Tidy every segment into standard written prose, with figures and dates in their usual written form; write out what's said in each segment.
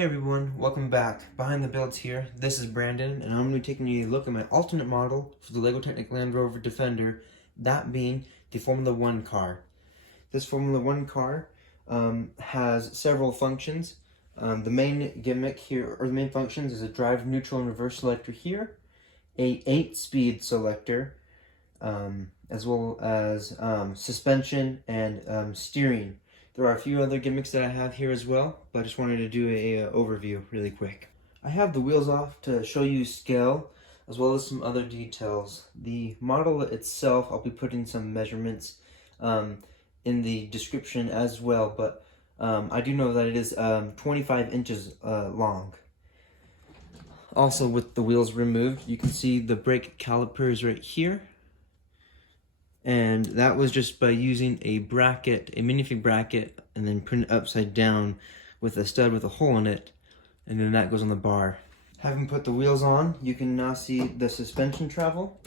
Hey everyone, welcome back. Behind the builds here, this is Brandon, and I'm going to be taking a look at my alternate model for the LEGO Technic Land Rover Defender, that being the Formula 1 car. This Formula 1 car has several functions. The main gimmick here, or the main functions, is a drive, neutral, and reverse selector here, a 8-speed selector, as well as suspension and steering. There are a few other gimmicks that I have here as well, but I just wanted to do a overview really quick. I have the wheels off to show you scale, as well as some other details. The model itself, I'll be putting some measurements in the description as well, but I do know that it is 25 inches long. Also, with the wheels removed, you can see the brake calipers right here. And that was just by using a bracket, a minifig bracket, and then print it upside down with a stud with a hole in it, and then that goes on the bar. Having put the wheels on, you can now see the suspension travel.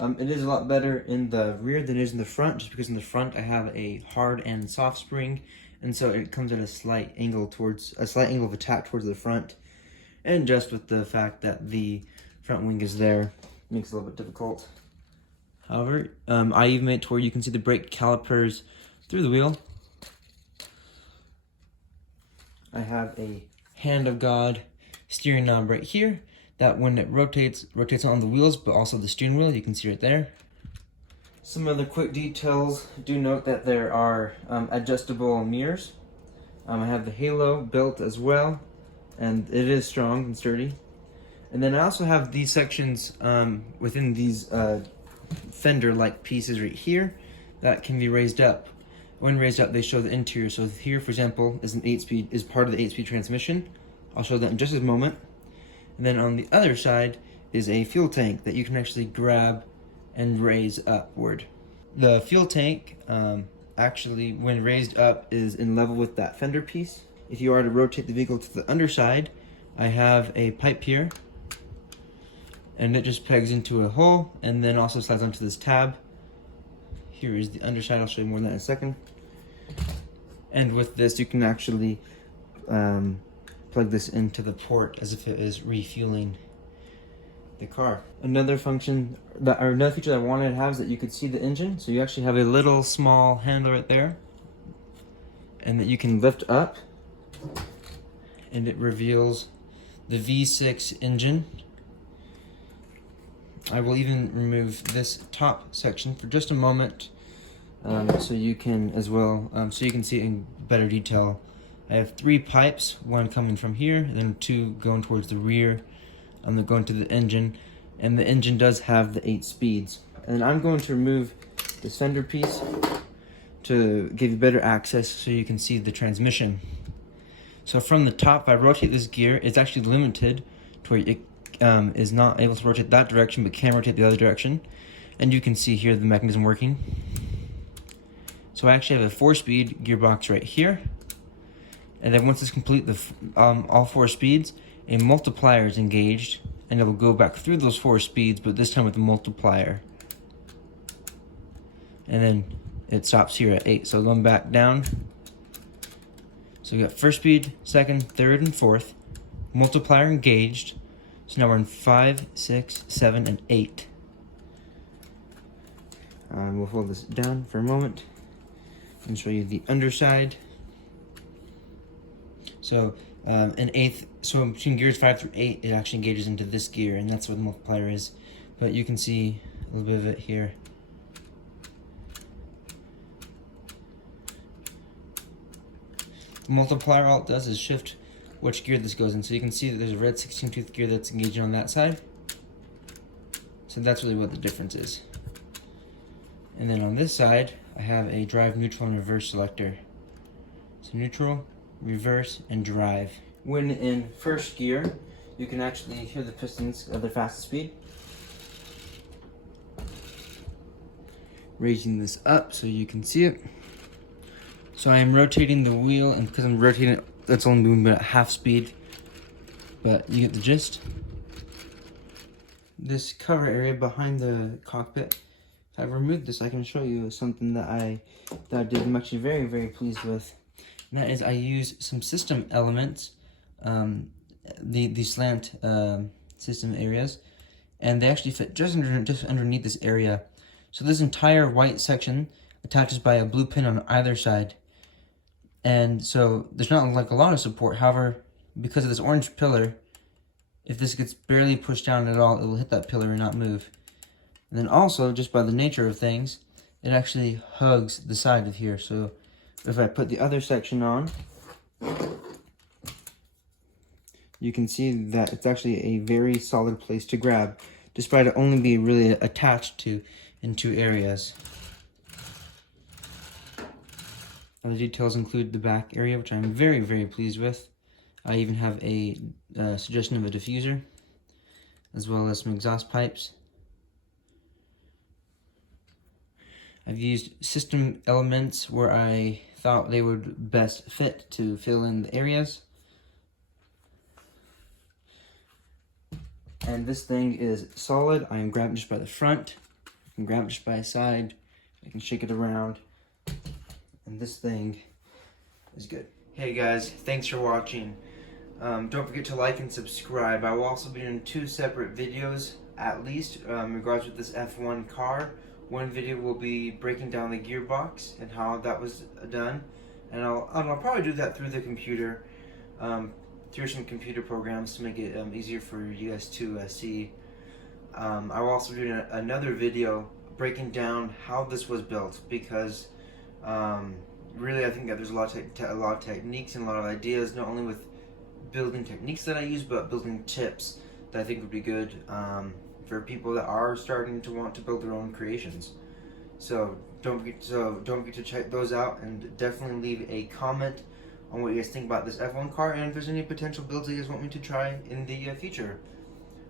It is a lot better in the rear than it is in the front, just because in the front I have a hard and soft spring, and so it comes at a slight angle of attack towards the front, and just with the fact that the front wing is there, makes it a little bit difficult. However, I even made it to where you can see the brake calipers through the wheel. I have a hand of God steering knob right here that when it rotates on the wheels, but also the steering wheel, you can see right there. Some other quick details. Do note that there are adjustable mirrors. I have the halo built as well, and it is strong and sturdy. And then I also have these sections within these fender-like pieces right here that can be raised up. When raised up, they show the interior. So here, for example, is part of the 8-speed transmission. I'll show that in just a moment. And then on the other side is a fuel tank that you can actually grab and raise upward. The fuel tank, actually, when raised up, is in level with that fender piece. If you are to rotate the vehicle to the underside, I have a pipe here, and it just pegs into a hole and then also slides onto this tab. Here is the underside. I'll show you more of that in a second. And with this, you can actually plug this into the port as if it is refueling the car. Another feature that I wanted to have is that you could see the engine. So you actually have a little small handle right there, and that you can lift up, and it reveals the V6 engine. I will even remove this top section for just a moment, so you can as well, so you can see it in better detail. I have 3 pipes, one coming from here, and then 2 going towards the rear. I'm going to the engine, and the engine does have the 8 speeds. And I'm going to remove this fender piece to give you better access so you can see the transmission. So from the top, if I rotate this gear, it's actually limited to where it is not able to rotate that direction, but can rotate the other direction. And you can see here the mechanism working. So I actually have a 4-speed gearbox right here. And then once it's complete, all 4 speeds, a multiplier is engaged, and it will go back through those 4 speeds, but this time with the multiplier. And then it stops here at 8. So going back down. So we got 1st speed, 2nd, 3rd, and 4th. Multiplier engaged. So now we're in 5, 6, 7, and 8. We'll hold this down for a moment and show you the underside. So so between gears 5 through 8, it actually engages into this gear, and that's what the multiplier is. But you can see a little bit of it here. The multiplier, all it does is shift which gear this goes in. So you can see that there's a red 16-tooth gear that's engaging on that side. So that's really what the difference is. And then on this side, I have a drive, neutral, and reverse selector. So neutral, reverse, and drive. When in 1st gear, you can actually hear the pistons at their fastest speed. Raising this up so you can see it. So I am rotating the wheel, and because I'm rotating it, that's only moving at half speed, but you get the gist. This cover area behind the cockpit, if I remove this, I can show you something that I did. I'm actually very, very pleased with. And that is I use some system elements the slant system areas, and they actually fit just underneath this area. So this entire white section attaches by a blue pin on either side, and so there's not like a lot of support. However, because of this orange pillar, if this gets barely pushed down at all, it will hit that pillar and not move. And then also, just by the nature of things, it actually hugs the side of here. So if I put the other section on, you can see that it's actually a very solid place to grab, despite it only being really attached to in two areas. Other details include the back area, which I'm very, very pleased with. I even have a suggestion of a diffuser, as well as some exhaust pipes. I've used system elements where I thought they would best fit to fill in the areas. And this thing is solid. I am grabbing just by the front. I can grab it just by the side. I can shake it around. And this thing is good. Hey guys, thanks for watching. Don't forget to like and subscribe. I will also be doing 2 separate videos, at least, in regards with this F1 car. One video will be breaking down the gearbox and how that was done. And I'll probably do that through the computer, through some computer programs to make it easier for you guys to see. I will also do another video breaking down how this was built, because really I think that there's a lot of techniques and a lot of ideas, not only with building techniques that I use, but building tips that I think would be good for people that are starting to want to build their own creations. So don't forget to check those out, and definitely leave a comment on what you guys think about this F1 car, and if there's any potential builds you guys want me to try in the future.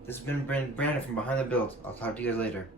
This has been Brandon from Behind the Build. I'll talk to you guys later.